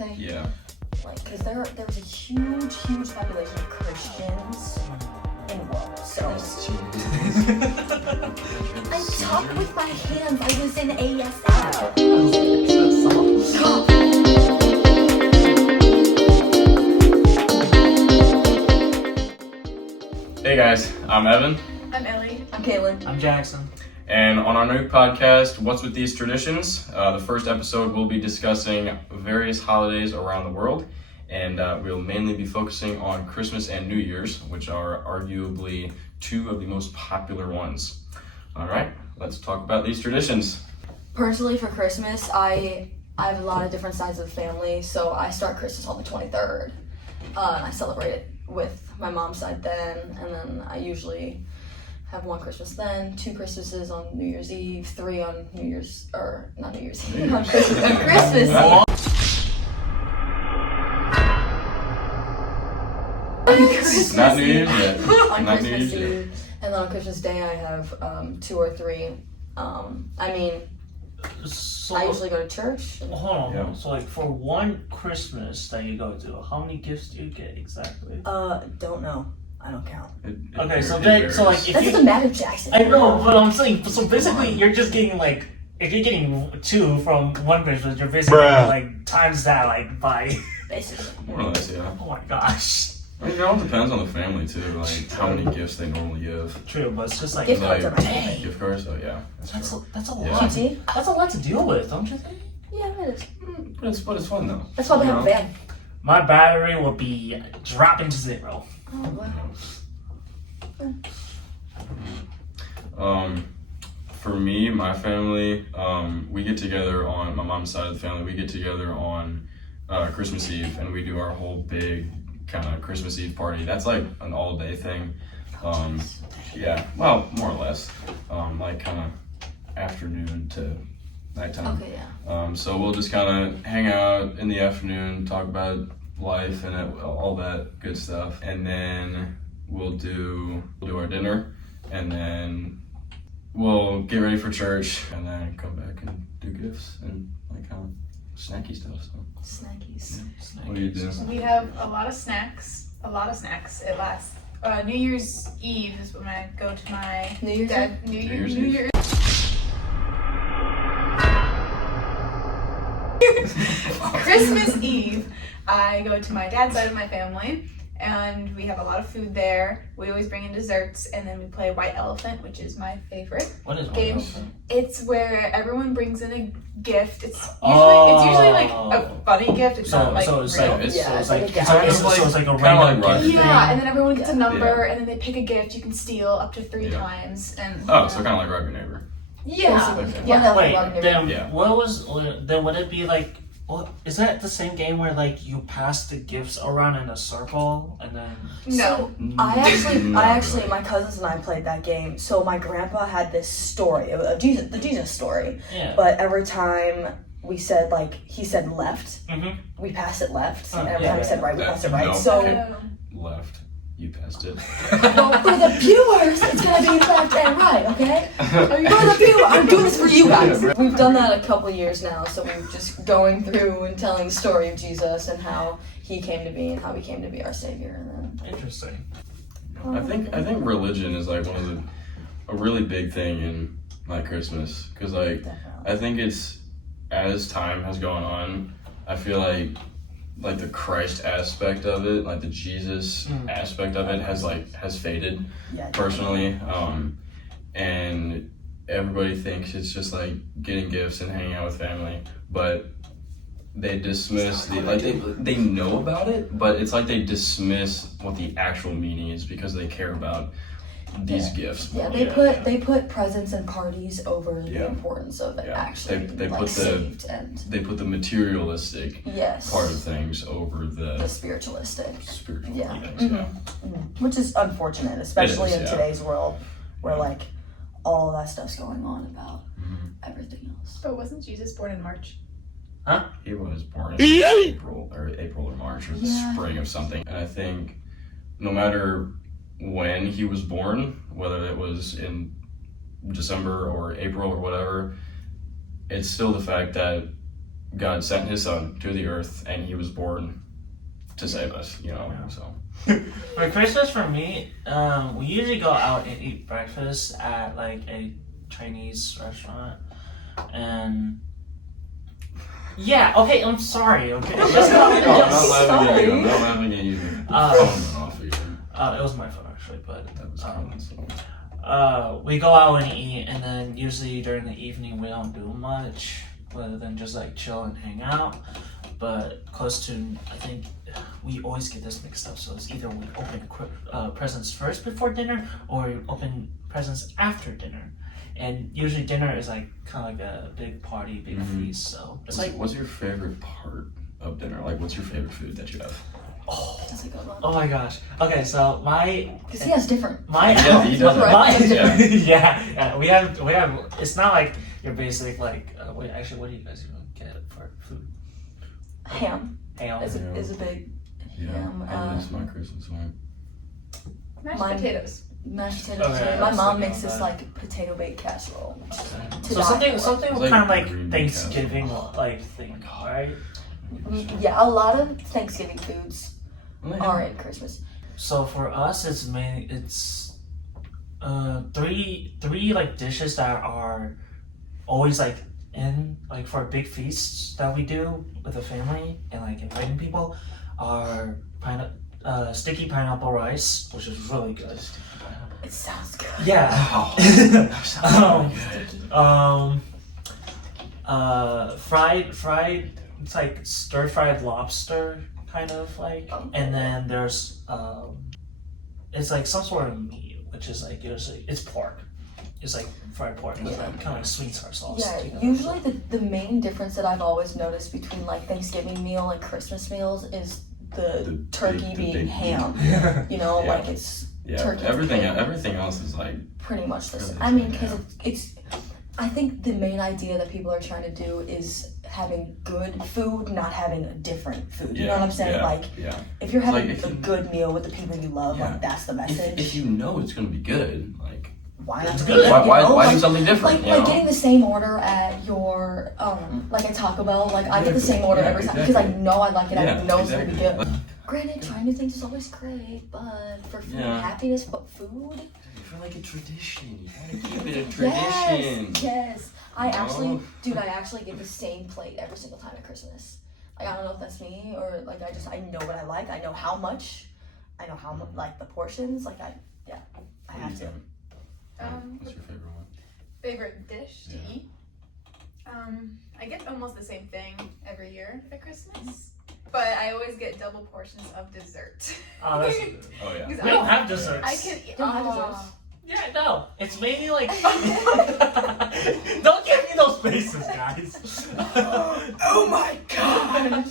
thing? Yeah. Like, because there was a huge population of Christians in the world. So I talk with my hands. I was in ASL. Hey guys, I'm Evan. I'm Ellie. I'm Kaylin. I'm Jackson. And on our new podcast, What's With These Traditions? The first episode we'll be discussing various holidays around the world, and we'll mainly be focusing on Christmas and New Year's, which are arguably two of the most popular ones. All right, let's talk about these traditions. Personally, for Christmas, I have a lot of different sides of the family, so I start Christmas on the 23rd. And I celebrate it with my mom's side then, and then I usually have one Christmas then, 2 Christmases on New Year's Eve, 3 on New Year's, or not New Year's Eve, on Christmas Eve. Not New Year's yet. On Not New Christmas Year's yet. Eve, and then on Christmas Day I have 2 or 3. I mean, So, I usually go to church. hold on. Yeah. So, like, for one Christmas that you go to, how many gifts do you get exactly? Don't know. I don't count. Okay, so it then, varies. so like, if That you, doesn't matter, Jackson. I know, but I'm saying, so basically, you're just getting like, if you're getting 2 from one Christmas, you're basically like times that like by. Basically. More or less, yeah. Oh my gosh. I mean, it all depends on the family too, like how many gifts they normally give. True, but it's just like Gift cards Like, are my thing. gift cards, so yeah. that's true. that's a Yeah. lot. QT? That's a lot to deal with, don't you think? Yeah, it is. But it's fun though. That's why we You have a know? van. My battery will be dropping to 0. Oh, wow. For me, my family, we get together on my mom's side of the family. We get together on Christmas Eve, and we do our whole big kind of Christmas Eve party. That's like an all-day thing. Yeah, well, more or less, like kind of afternoon to nighttime. Okay, yeah. So we'll just kind of hang out in the afternoon, talk about life and all that good stuff, and then we'll do our dinner, and then we'll get ready for church, and then come back and do gifts and like kind of snacky stuff. So Snackies. what do you do? We have a lot of snacks. It lasts. New Year's Eve is when I go to my New Year's dad. Eve? New Year's Year's. Eve. Christmas Eve, I go to my dad's side of my family, and we have a lot of food there. We always bring in desserts, and then we play White Elephant, which is my favorite What is game. one? It's where everyone brings in a gift. It's usually like a funny gift. It's not like so it's real. like Yeah, so it's it's like like a so gift. it's like a Kinda random like gift Yeah, thing. and then everyone gets a number, Yeah. and then they pick a gift you can steal up to 3 Yeah. times. And Oh, so kind of like Rob Your Neighbor. yeah, Okay. yeah. Wait, then Yeah. what was then would it be like? What is that the same game where like you pass the gifts around in a circle and then? No, I Not actually, really. my cousins and I played that game. So my grandpa had this story, the Jesus story. Yeah. But every time we said he said left, Mhm. we passed it left, Oh, and every yeah, time we said yeah. right, we That- passed it right. no. So Okay. Left. You passed it. well, for the viewers, it's gonna be left and right, okay? For the viewers, I'm doing this for you guys. We've done that a couple years now, so we're just going through and telling the story of Jesus and how he came to be and how he came to be our savior. And then Interesting. I think religion is like a really big thing in like Christmas, because like definitely. I think it's, as time has gone on, I feel like the Christ aspect of it, like the Jesus aspect of it has faded Yeah. personally. And everybody thinks it's just like getting gifts and hanging out with family, but they dismiss they know about it, but it's like they dismiss what the actual meaning is because they care about these gifts. Yeah, more. they put presents and parties over the Yeah. importance of it Yeah. actually They like put the- saved and They put the materialistic yes part of things over the the spiritualistic, spiritual Yeah. things. Mhm. Yeah. which is unfortunate, especially in yeah. today's world where like all that stuff's going on about Mhm. everything else. but wasn't Jesus born in March? He was born in April or March or the Yeah. spring of something. And I think no matter when he was born, whether it was in December or April or whatever, it's still the fact that God sent His Son to the earth, and He was born to save us. You know, Yeah. so. For Christmas, for me, we usually go out and eat breakfast at like a Chinese restaurant, and yeah, okay, I'm sorry, okay, just I'm not not laughing at you. I'm not laughing at you. Phone off again. it was my phone actually, but That was common. So. we go out and eat, and then usually during the evening we don't do much other than just like chill and hang out. But close to, I think we always get this mixed up. So it's either we open presents first before dinner, or we open presents after dinner. And usually dinner is like kind of like a big party, big feast. So it's like, what's your favorite part of dinner? Like, what's your favorite food that you have? That's a good one. oh my gosh. Okay, so Because he has different. my Yeah, he does. my Yeah. yeah, we have. It's not like your basic like. Wait, actually, what do you guys even get for food? Ham Ham. is a big Yeah, Ham, and that's my Christmas one. Mashed Mine- potatoes. mashed potatoes. Okay, My I was mom thinking makes of this that. like potato baked casserole. To So die something for. something It's like kind of like green bean Thanksgiving casserole. like thing, right? Yeah, a lot of Thanksgiving foods are in Christmas. So for us, it's mainly three like dishes that are always like in like for big feasts that we do with the family and like inviting people are sticky pineapple rice, which is really good. It sounds good. Yeah. Fried. It's like stir fried lobster, kind of like, and then there's it's like some sort of meat, which is like usually it's pork. It's like fried pork with like kind of like sweet sour sauce. Yeah, you know? usually the main difference that I've always noticed between like Thanksgiving meal and Christmas meals is the turkey the being big ham. You know, Yeah. like it's Yeah, turkey. everything else is like pretty much the Really same. I mean, same, because it's. I think the main idea that people are trying to do is having good food, not having a different food. You know what I'm saying? Yeah, Like, yeah. if you're It's like having if a you- good meal with the people you love, Yeah. like that's the If, message. if you know it's gonna be good, like Why not? It's do good. it, why you why, know? why Like, do something different? like, you like know? getting the same order at your like at Taco Bell. Like I get the same order Yeah, every time because I exactly. know I like it. I Yeah, know it's gonna be exactly. good. Granted, trying new things is always great, but for food Yeah. and happiness, but food. I feel like a tradition. You gotta keep it a tradition. Yes. I You know? actually get the same plate every single time at Christmas. Like I don't know if that's me or like I know what I like. I know how much. I know how much like the portions. Like I have to. What's your favorite one? Favorite dish to Yeah. eat? I get almost the same thing every year at Christmas, but I always get double portions of dessert. Oh, that's, Oh yeah. we don't have desserts. I can eat. Don't have Oh. desserts? Yeah, no. It's mainly like. Don't give me those faces, guys. Oh my god!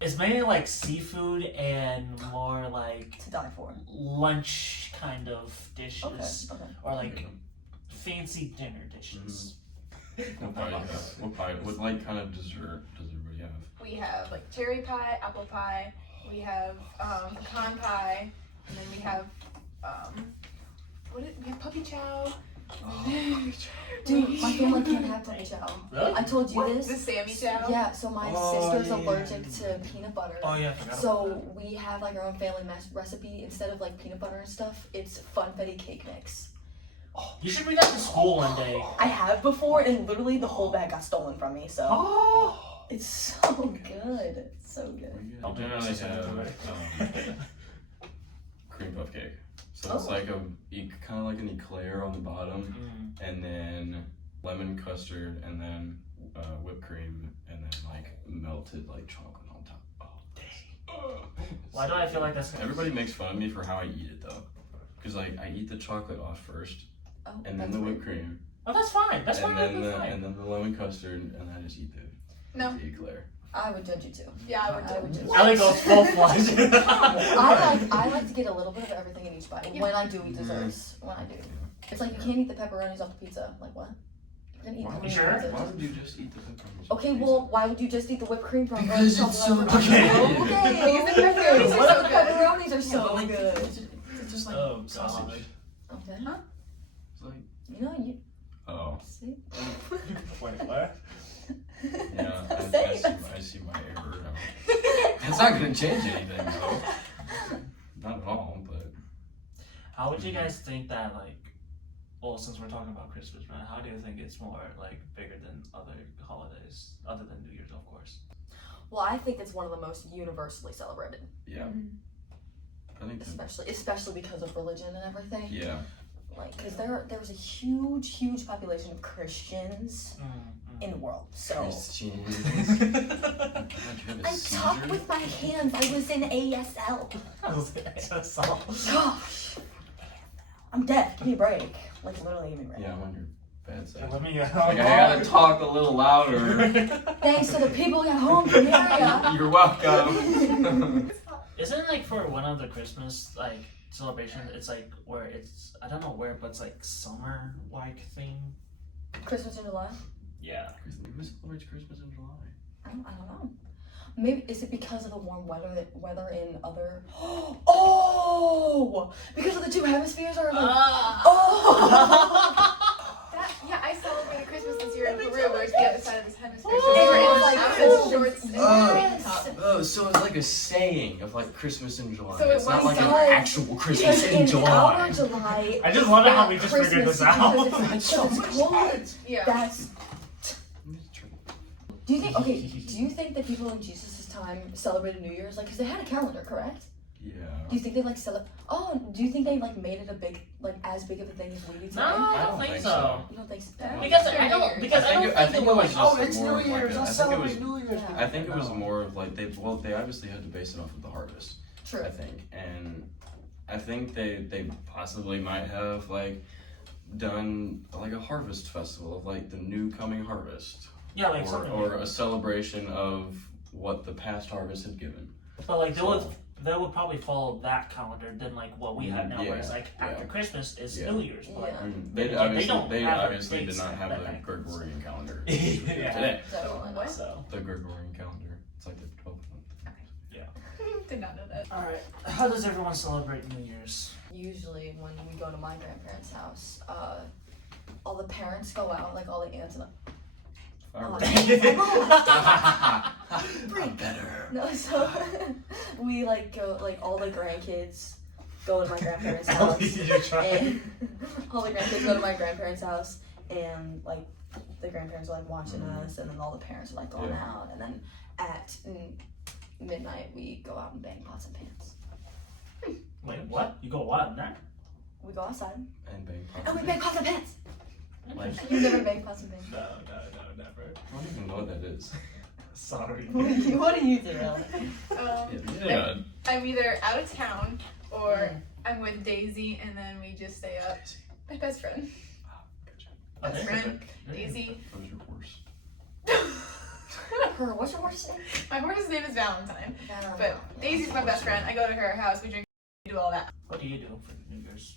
It's mainly like seafood and more like To die for. lunch kind of dishes Okay. or like fancy dinner dishes. What pie? What like kind of dessert does everybody have? We have like cherry pie, apple pie. We have pecan pie, and then we have we have puppy chow. Dude, my family can't have puppy chow. Really? I told you The this. Sammy chow. Yeah, so my Oh, sister's yeah, yeah, allergic yeah. to peanut butter. Oh yeah, I forgot. So we have like our own family recipe. Instead of like peanut butter and stuff, it's funfetti cake mix. You should bring that to school one day. I have before, and literally the whole bag got stolen from me. So Oh. it's so good. It's so good. We generally have cream puff cake. So it's Oh. like kind of like an eclair on the bottom, Mm. and then lemon custard, and then whipped cream, and then like melted like chocolate on top. Oh, dang. Why do I feel like that's Everybody makes fun of me for how I eat it though, because like I eat the chocolate off first, Oh, and then that's the weird. whipped cream, Oh, that's fine. That's and fine. then That's the fine. and then the lemon custard, and I just eat No. the eclair. I would judge you too. Yeah, I would I would do. judge. Ellie goes full flush. I like to get a little bit of everything in each bite Yeah. when I do eat desserts. When I do, it's like you can't eat the pepperonis off the pizza. Like what? You're gonna eat Why the would, Sure. pepperonis. why would you just eat the pepperoni? Okay, well, why would you just eat the whipped cream from Because from it's so the- good. Okay, Because the pepperonis are What so if the good. pepperonis are so good? It's just like Oh, sausage. Okay, It's like you know you. Oh, See? Wait, what? yeah. I'm saying I see my error now. That's not gonna change anything, though. Not at all, but. How would you guys think that, like, well, since we're talking about Christmas, right? How do you think it's more like bigger than other holidays, other than New Year's, of course? Well, I think it's one of the most universally celebrated, Yeah. I think so. especially because of religion and everything. Yeah. Like, because there's a huge population of Christians in the world. So Christians. I talk with my hands. I was in ASL. Gosh, I'm deaf. Give me a break. Like, literally, give me a break. Yeah, I'm on your bad side. Let me Like, I gotta talk a little louder. Thanks to the people at home from the area. You're welcome. Isn't like for one of the Christmas like celebration, it's like where it's I don't know where, but it's like summer like thing. Christmas in July? Yeah. Who celebrates Christmas in July? I don't know. Maybe is it because of the warm weather in other? Oh, because of the two hemispheres are like. Oh. Yeah, I celebrated Christmas this year in Peru, where it's the other side of this hemisphere. So Oh, we were in like outfits, shorts, and yes. top. Oh, so it's like a saying of like Christmas in July. So it it's not was like an like- actual Christmas Because in July. our July. I just wonder how that we just Christmas figured this out. Because it's cold. Yeah. That's. Do you think? Okay. Do you think that people in Jesus' time celebrated New Year's? Like, because they had a calendar, correct? Yeah. Do you think they like Oh, do you think they like made it a big, like as big of a thing as we do today? No, I don't think so. You don't think so? Because I don't think it was just like, more of like a- I think it was- New Year's. Yeah. I think it was more of like they obviously had to base it off of the harvest. True. I think, and I think they possibly might have like done like a harvest festival of like the new coming harvest, Yeah, like something. or a celebration of what the past harvest had given. But like they would probably follow that calendar than like what we have now, Yeah, whereas like after yeah. Christmas is Yeah. New Year's. But, like, Yeah. They They obviously don't they have a obviously did date not set have that the night. Gregorian calendar Yeah. today. Definitely. So The Gregorian calendar. It's like the 12th month. Did not know that. all right, how does everyone celebrate New Year's? Usually when we go to my grandparents' house, all the parents go out, like all the aunts and Fireworks. I'm better. no, so we like go like all the grandkids go to my grandparents' house. You're trying. And all the grandkids go to my grandparents' house, and like the grandparents are like watching us, and then all the parents are like going Yeah. out, and then at midnight we go out and bang pots and pans. Wait, what? You go what? Now? We go outside And bang and we bang pots and pans. Like, You never bang pots and pans. No, never. I don't even know what that is. Sorry. What do you do, Ellen? Yeah. I'm either out of town or I'm with Daisy, and then we just stay up. My best friend, Gotcha. best friend, Daisy. What was your horse? Her, what's your horse's name? My horse's name is Valentine, But but Daisy's my best friend. I go to her house, we drink, we do all that. What do you do for New Year's?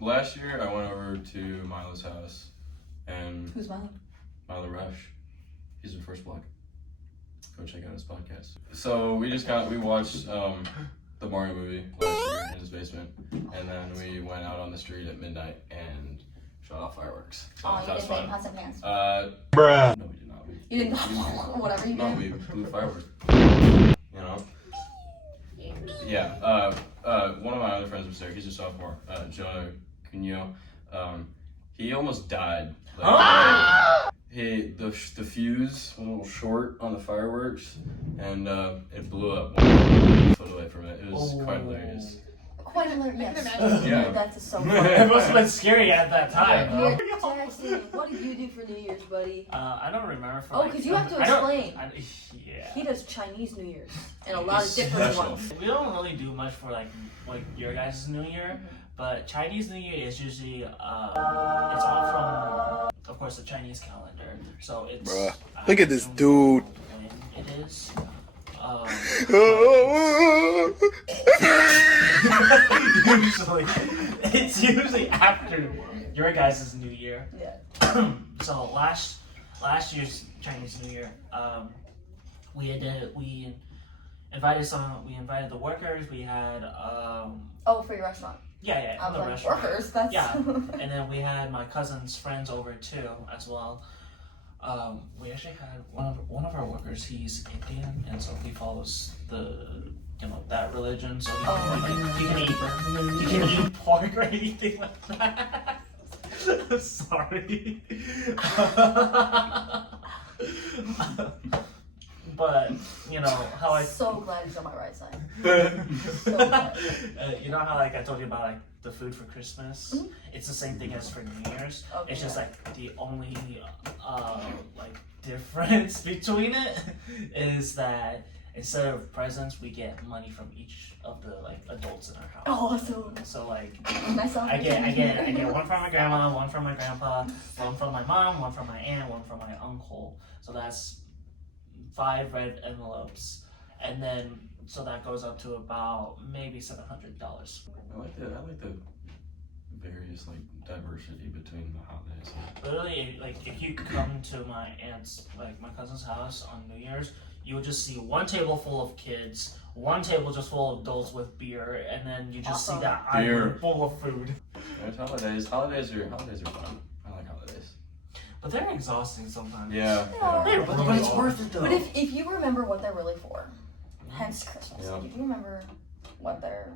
Last year I went over to Milo's house, and who's Milo? Milo Rush, he's in First Block. Go check out his podcast. So we watched the Mario movie last year in his basement, and then we went out on the street at midnight and shot off fireworks. So Oh, you that was didn't bang fun. pots and pans. No, we did not. You didn't. Whatever you No, did. we blew fireworks. You know? Yeah. One of my other friends was there. He's a sophomore. Jonah Cuneo. He almost died. Like, the fuse went a little short on the fireworks, and it blew up 1 foot away from it. It was quite hilarious. Quite hilarious. I can Yes. imagine. Yeah. That's so It funny. must have been scary at that time. Yeah. though. Jackson, what did you do for New Year's, buddy? I don't remember. For Oh, like, because you have to I don't- explain. Yeah. He does Chinese New Year's and a lot of different Special. ones. We don't really do much for like your guys' New Year, but Chinese New Year is usually it's all from, of course, the Chinese calendar. So it's. Bruh, I look at this don't dude. know when it is. Usually, it's usually after your guys' New Year. Yeah. So last year's Chinese New Year, we invited the workers. We had Oh, for your restaurant. Yeah, I was the like, restaurant. workers. That's Yeah. And then we had my cousin's friends over too, as well. We actually had one of our workers. He's Indian, and so he follows that religion. So he can eat pork or anything like that. I'm sorry. But how I so glad he's on my right side. you know how like I told you about like the food for Christmas? Mhm. It's the same thing as for New Year's. Okay. It's just like the only like difference between it is that instead of presents, we get money from each of the like adults in our house. Oh, awesome. So like Myself. I get one from my grandma, one from my grandpa, one from my mom, one from my aunt, one from my uncle. So that's 5 red envelopes, and then so that goes up to about maybe $700. I like the various like diversity between the holidays. Literally, like if you come to my aunt's, like my cousin's house on New Year's, you would just see one table full of kids, one table just full of adults with beer, and then you just see Awesome. that Beer. island full of food. There's holidays. Holidays are fun. I like holidays. But they're exhausting sometimes. Yeah. Yeah. But it's worth it though. But if you remember what they're really for, hence Christmas. Yeah. Like, if you remember what they're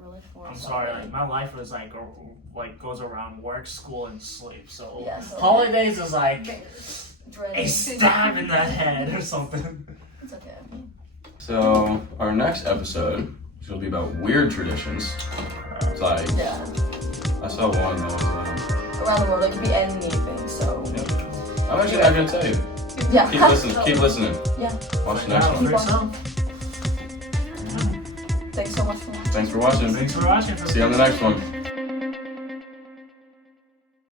really for. I'm sorry, like my life is like goes around work, school, and sleep. So Yeah, so- holidays is like Dreading. a stab in the head or something. It's okay. So our next episode is gonna be about weird traditions. It's like Yeah. I saw one that was. Around the world, it could be anything. So. I'm actually not gonna tell you. Yeah. Keep listening. Keep listening. Yeah. Watch the next For one. yourself. Thanks so much for watching. Thanks for watching. Thanks for watching. See you on the next one.